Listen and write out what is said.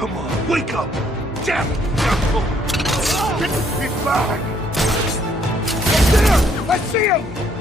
Come on, wake up! Damn it! Get me back! There! I see him!